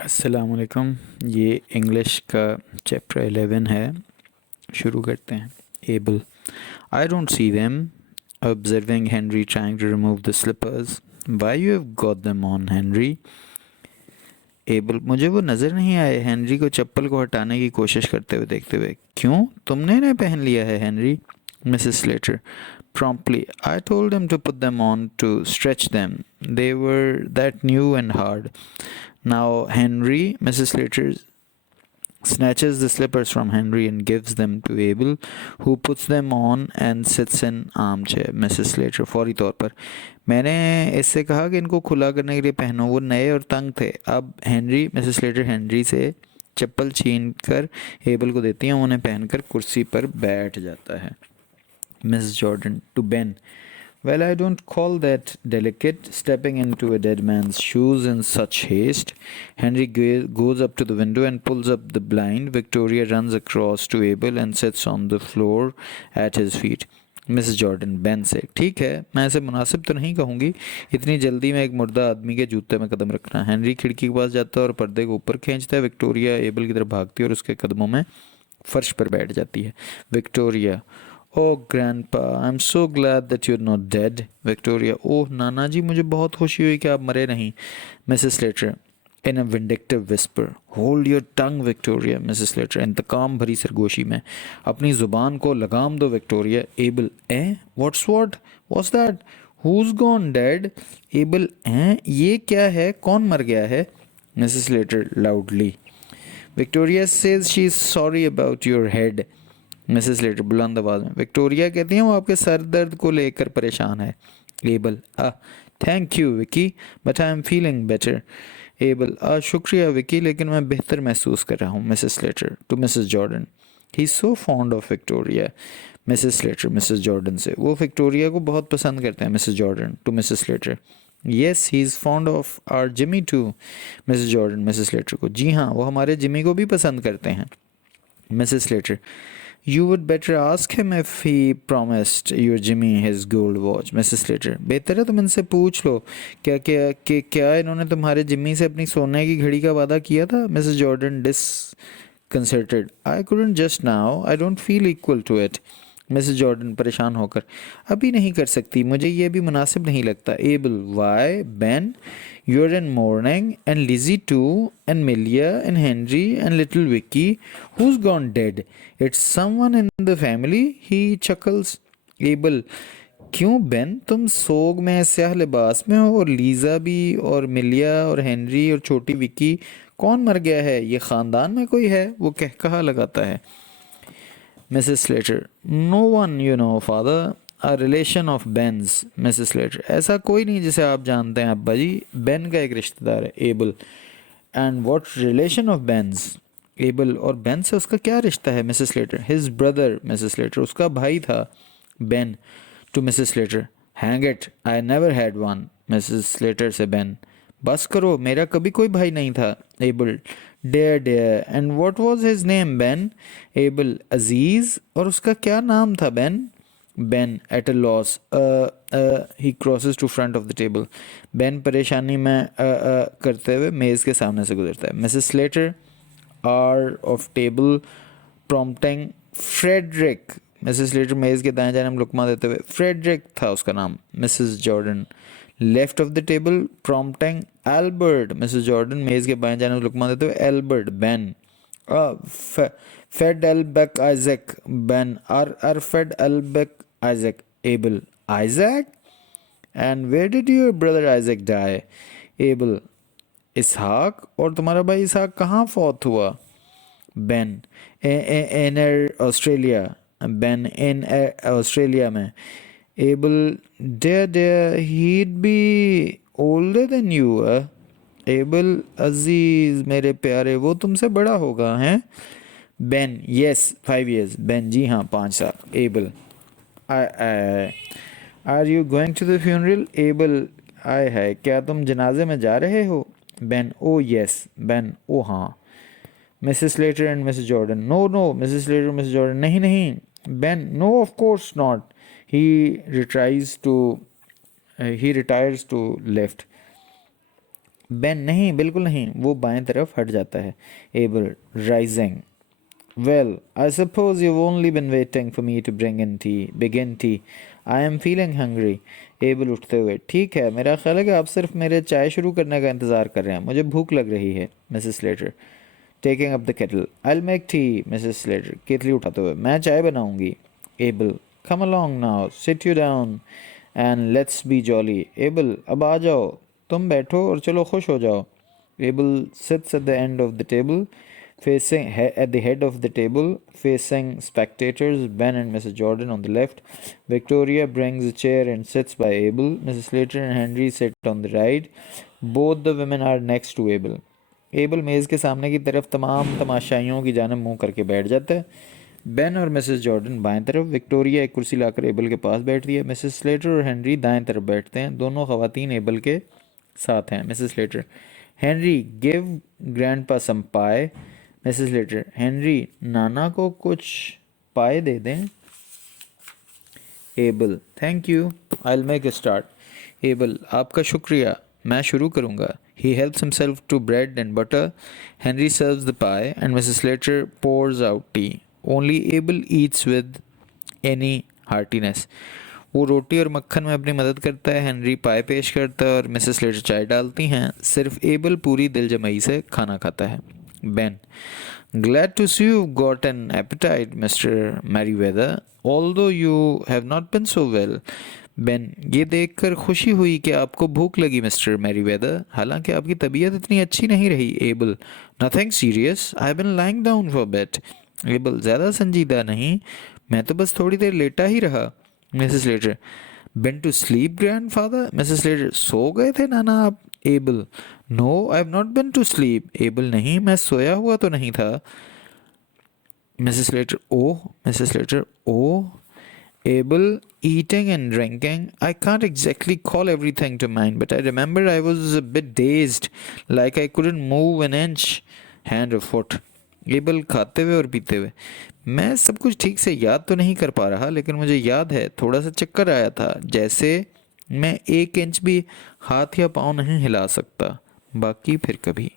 अस्सलामुअलैकुम। ये इंग्लिश का चैप्टर 11 है। शुरू करते हैं। Abel, I don't see them. Observing Henry trying to remove the slippers. Why you have got them on Henry. Abel, मुझे वो नज़र नहीं आए हेनरी को चप्पल को हटाने की कोशिश करते हुए देखते हुए। क्यों, तुमने इन्हें पहन लिया है Henry. Mrs Slater promptly, I told him to put them on to stretch them. They were that new and hard. Now, Henry, Mrs. Slater snatches the slippers from Henry and gives them to Abel, who puts them on and sits in armchair. Mrs. Slater फौरी तौर पर, मैंने इससे कहा कि इनको खुला करने के लिए पहनो, वो नए और तंग थे। अब हेनरी, मिसेस स्लेटर हेनरी से चप्पल छीन कर एबल को देती हैं, उन्हें पहनकर कुर्सी पर बैठ जाता है। Mrs. Jordan to Ben, well, I don't call that delicate, stepping into a dead man's shoes in such haste. Henry goes up to the window and pulls up the blind. Victoria runs across to Abel and sits on the floor at his feet. Mrs Jordan Ben से, ठीक है, मैं इसे मुनासिब तो नहीं कहूँगी इतनी जल्दी में एक मुर्दा आदमी के जूते में कदम रखना। हेनरी खिड़की के पास जाता है और पर्दे को ऊपर खींचता है। विक्टोरिया एबल की तरफ भागती है और उसके कदमों में फर्श पर बैठ जाती है। Victoria, oh grandpa, I am so glad that you are not dead. Victoria, oh नाना जी, मुझे बहुत खुशी हुई कि आप मरे नहीं। Mrs Slater in a vindictive whisper, hold your tongue Victoria. Mrs Slater इंतकाम भरी सरगोशी में, अपनी ज़ुबान को लगाम दो Victoria. Abel, what's that, who's gone dead. Abel, ये क्या है, कौन मर गया है। Mrs Slater loudly, Victoria says she is sorry about your head. Mrs Slater बुलंद आवाज में, विक्टोरिया कहती हैं वो आपके सर दर्द को लेकर परेशान है। Abel, thank you Vicky, but I am feeling better. Abel, शुक्रिया विकी, लेकिन मैं बेहतर महसूस कर रहा हूँ। Mrs Slater to Mrs Jordan, he is so fond of Victoria. Mrs Slater Mrs Jordan से, वो विक्टोरिया को बहुत पसंद करते हैं। Mrs Jordan to Mrs Slater, yes he is fond of our Jimmy too. Mrs Jordan Mrs Slater को, जी हाँ, वो हमारे जिमी को भी पसंद करते हैं। Mrs Slater, you would better ask him if he promised your Jimmy his gold watch. Mrs. Slater, बेहतर है तुम इनसे पूछ लो क्या इन्होंने तुम्हारे जिम्मी से अपनी सोने की घड़ी का वादा किया था। Mrs. Jordan disconcerted, I couldn't just now, I don't feel equal to it. Mrs Jordan परेशान होकर, अभी नहीं कर सकती, मुझे ये भी मुनासिब नहीं लगता। Abel, why Ben, you are in mourning and Lizzie too and Amelia and Henry and little Vicky, who's gone dead, it's someone in the family, he chuckles. Abel, क्यों बेन, तुम सोग में स्याह लिबास में हो, और लीजा भी, और मिलिया और हेनरी और छोटी विक्की, कौन मर गया है, ये ख़ानदान में कोई है। वो कहा लगाता है। Mrs Slater, no one you know father, a relation of Ben's. Mrs Slater, ऐसा कोई नहीं जिसे आप जानते हैं अब्बा जी, बेन का एक रिश्तेदार है। Abel, and what relation of Ben's. Abel, और बेन से उसका क्या रिश्ता है। Mrs Slater, his brother. Mrs Slater, उसका भाई था। Ben to Mrs Slater, hang it, I never had one. Mrs Slater से बेन, बस करो, मेरा कभी कोई भाई नहीं था। Abel, dear dear, and what was his name Ben. Abel, अजीज, और उसका क्या नाम था Ben. Ben at a loss, he crosses to front of the table. Ben परेशानी में करते हुए मेज़ के सामने से गुजरता है। Mrs Slater, or off table, prompting Frederick. Mrs Slater मेज़ के दाएं जाने में लुकमा देते हुए, फ्रेडरिक था उसका नाम। Mrs Jordan, left of the table, prompting Albert. Mrs Jordan मेज़ के बाएं जाने में लुकमा देते हुए, Albert. Ben, fed Albeck Isaac. Ben, are fed Albeck Isaac. Abel, Isaac, and where did your brother Isaac die. Abel, Ishaq, और तुम्हारा भाई इसहाक कहाँ फौत हुआ। Ben, in Australia. Ben, in Australia में। Abel, dear dear, he'd be older than you. Abel, अजीज मेरे प्यारे, वो तुमसे बड़ा होगा हैं। Ben, yes 5 years। बेन, जी हाँ 5 साल। Abel, are you going to the funeral. Abel, आय है, क्या तुम जनाजे में जा रहे हो। Ben, oh yes. Ben, oh हाँ। Mrs Slater and Mrs Jordan, no no. Mrs Slater, Mrs Jordan, नहीं नहीं। Ben, no of course not. He retires to he retires to left. Ben नहीं, बिल्कुल नहीं, वो बाएं तरफ हट जाता है। Able rising, well, I suppose you've only been waiting for me to begin tea. I am feeling hungry. Able उठते हुए, ठीक है, मेरा ख्याल है कि आप सिर्फ मेरे चाय शुरू करने का इंतज़ार कर रहे हैं, मुझे भूख लग रही है। Mrs Slater taking up the kettle, I'll make tea. Mrs Slater केतली उठाते हुए, मैं चाय बनाऊंगी। Able come along now, sit you down and let's be jolly. Able अब आ जाओ, तुम बैठो और चलो खुश हो जाओ। Abel sits at the end of the table, at the head of the table, facing spectators, Ben and Mrs. Jordan on the left. Victoria brings a chair and sits by Abel. Mrs. Slater and Henry sit on the right. Both the women are next to Abel. Abel मेज़ के सामने की तरफ तमाम तमाशाइयों की जानिब मुंह करके बैठ जाता है। बेन और मिसेस जॉर्डन बाएं तरफ, विक्टोरिया एक कुर्सी लाकर एबल के पास बैठती है। मिसेस स्लेटर और हेनरी दाएं तरफ बैठते हैं। दोनों खवातीन एबल के साथ हैं। Mrs Slater, Henry give grandpa some pie. Mrs Slater, Henry नाना को कुछ पाए दे दें। Able, thank you, I will make a start. Able, आपका शुक्रिया, मैं शुरू करूँगा। He helps himself to bread and butter. Henry serves the pie and Mrs. Slater pours out tea. Only Abel eats with any heartiness. वो रोटी और मक्खन में अपनी मदद करता है, हेनरी पाए पेश करता है और मिसेस स्लेटर चाय डालती हैं। सिर्फ एबल पूरी दिलजमई से खाना खाता है। Ben, glad to see you've got an appetite, Mr. Merriweather, although you have not been so well. Ben, ये देखकर खुशी हुई कि आपको भूख लगी मिस्टर मैरीवेदर, हालांकि आपकी तबीयत इतनी अच्छी नहीं रही। Abel, nothing serious, I have been lying down for bed. Abel, ज़्यादा संजीदा नहीं, मैं तो बस थोड़ी देर लेटा ही रहा। Mrs Slater, been to sleep grandfather. Mrs Slater, सो गए थे नाना आप। Abel, no I have not been to sleep. Abel, नहीं, मैं सोया हुआ तो नहीं था। Mrs Slater, oh. Mrs Slater, oh. Abel, eating and drinking. I can't exactly call everything to mind, but I remember I was a bit dazed, like I couldn't move an inch, hand or foot. Abel, खाते हुए और पीते हुए, मैं सब कुछ ठीक से याद तो नहीं कर पा रहा, लेकिन मुझे याद है थोड़ा सा चक्कर आया था, जैसे मैं 1 इंच भी हाथ या पाँव नहीं हिला सकता। बाकी फिर कभी।